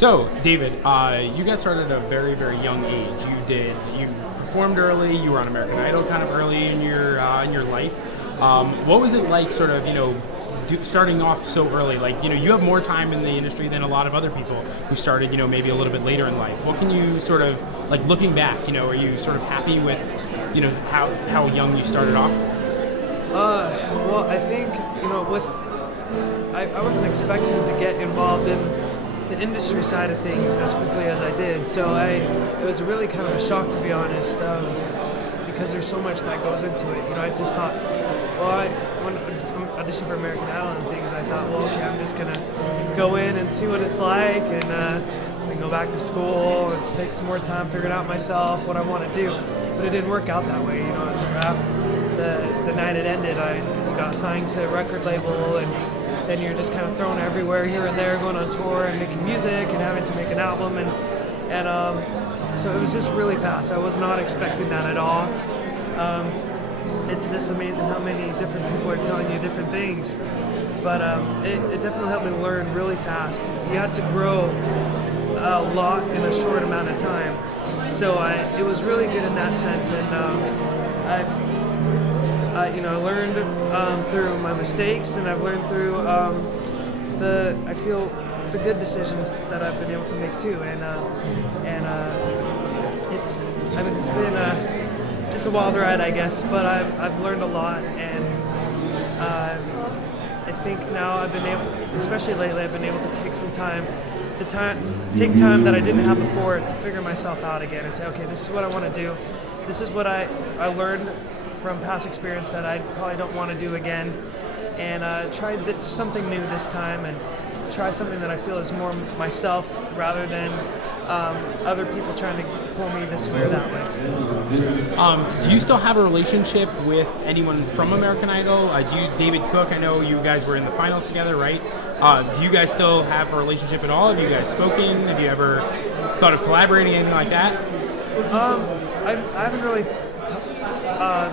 So, David, you got started at a very, very young age. You performed early. You were on American Idol kind of early in your life. What was it like, sort of, starting off so early? Like, you have more time in the industry than a lot of other people who started, maybe a little bit later in life. What can you sort of, like, looking back, are you sort of happy with, how young you started off? Well, I think, I wasn't expecting to get involved in the industry side of things as quickly as I did. So it was really kind of a shock, to be honest, because there's so much that goes into it. I just thought, when I auditioned for American Idol and things, I thought, well, okay, I'm just going to go in and see what it's like and then go back to school and take some more time figuring out myself what I want to do. But it didn't work out that way. It's the night it ended, I got signed to a record label, and then you're just kind of thrown everywhere here and there, going on tour and making music and having to make an album, and so it was just really fast. I was not expecting that at all. It's just amazing how many different people are telling you different things, but it definitely helped me learn really fast. You had to grow a lot in a short amount of time, so it was really good in that sense, and I learned through my mistakes, and I've learned through the good decisions that I've been able to make too, and it's been just a wild ride, I guess, but I've learned a lot, and I think now I've been able, especially lately, I've been able to take time that I didn't have before to figure myself out again and say, okay, this is what I want to do. This is what I learned from past experience that I probably don't want to do again, and try something new this time, and try something that I feel is more myself rather than other people trying to pull me this way or that way. Do you still have a relationship with anyone from American Idol? David Cook, I know you guys were in the finals together, right? Do you guys still have a relationship at all? Have you guys spoken? Have you ever thought of collaborating, anything like that? I haven't really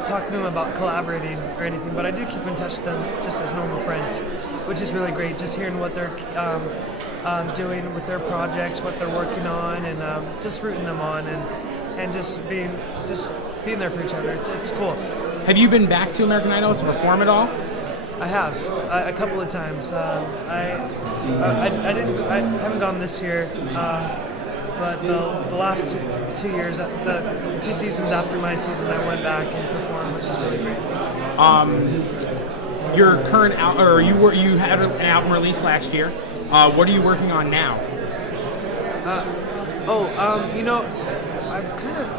talk to them about collaborating or anything, but I do keep in touch with them just as normal friends, which is really great. Just hearing what they're doing with their projects, what they're working on, and just rooting them on, and just being there for each other. It's cool. Have you been back to American Idol to perform at all? I have a couple of times. I haven't gone this year. But the last two years, the 2 seasons after my season, I went back and performed, which is really great. Your current you had an album released last year. What are you working on now?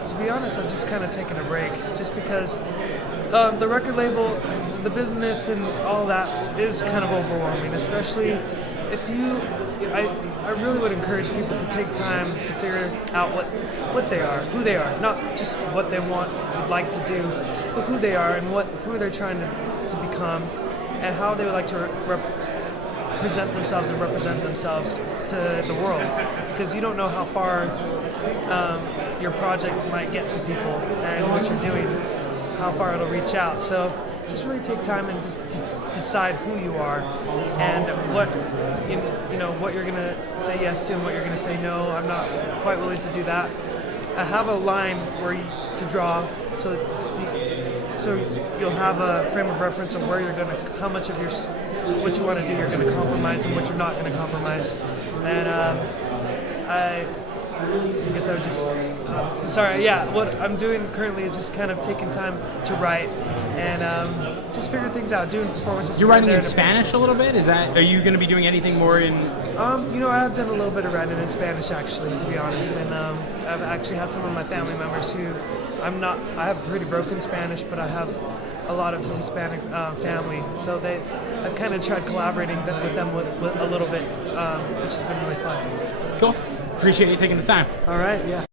To be honest, I'm just kind of taking a break, just because the record label, the business, and all that is kind of overwhelming, especially if you. I really would encourage people to take time to figure out what they are, who they are, not just what they would like to do, but who they are and who they're trying to become, and how they would like to present themselves and represent themselves to the world, because you don't know how far your project might get to people and what you're doing, how far it'll reach out. So just really take time and just to decide who you are and what you're gonna say yes to and what you're gonna say no. I'm not quite willing to do that. I have a line to draw, so you'll have a frame of reference of where how much of what you want to do you're gonna compromise and what you're not gonna compromise. And I guess I would just, what I'm doing currently is just kind of taking time to write and just figure things out, doing performances. You're writing in Spanish a little bit? Are you going to be doing anything more in? I have done a little bit of writing in Spanish, actually, to be honest, and I've actually had some of my family members who I have pretty broken Spanish, but I have a lot of Hispanic family, so I've kind of tried collaborating with them with a little bit, which has been really fun. Cool. Appreciate you taking the time. All right, yeah.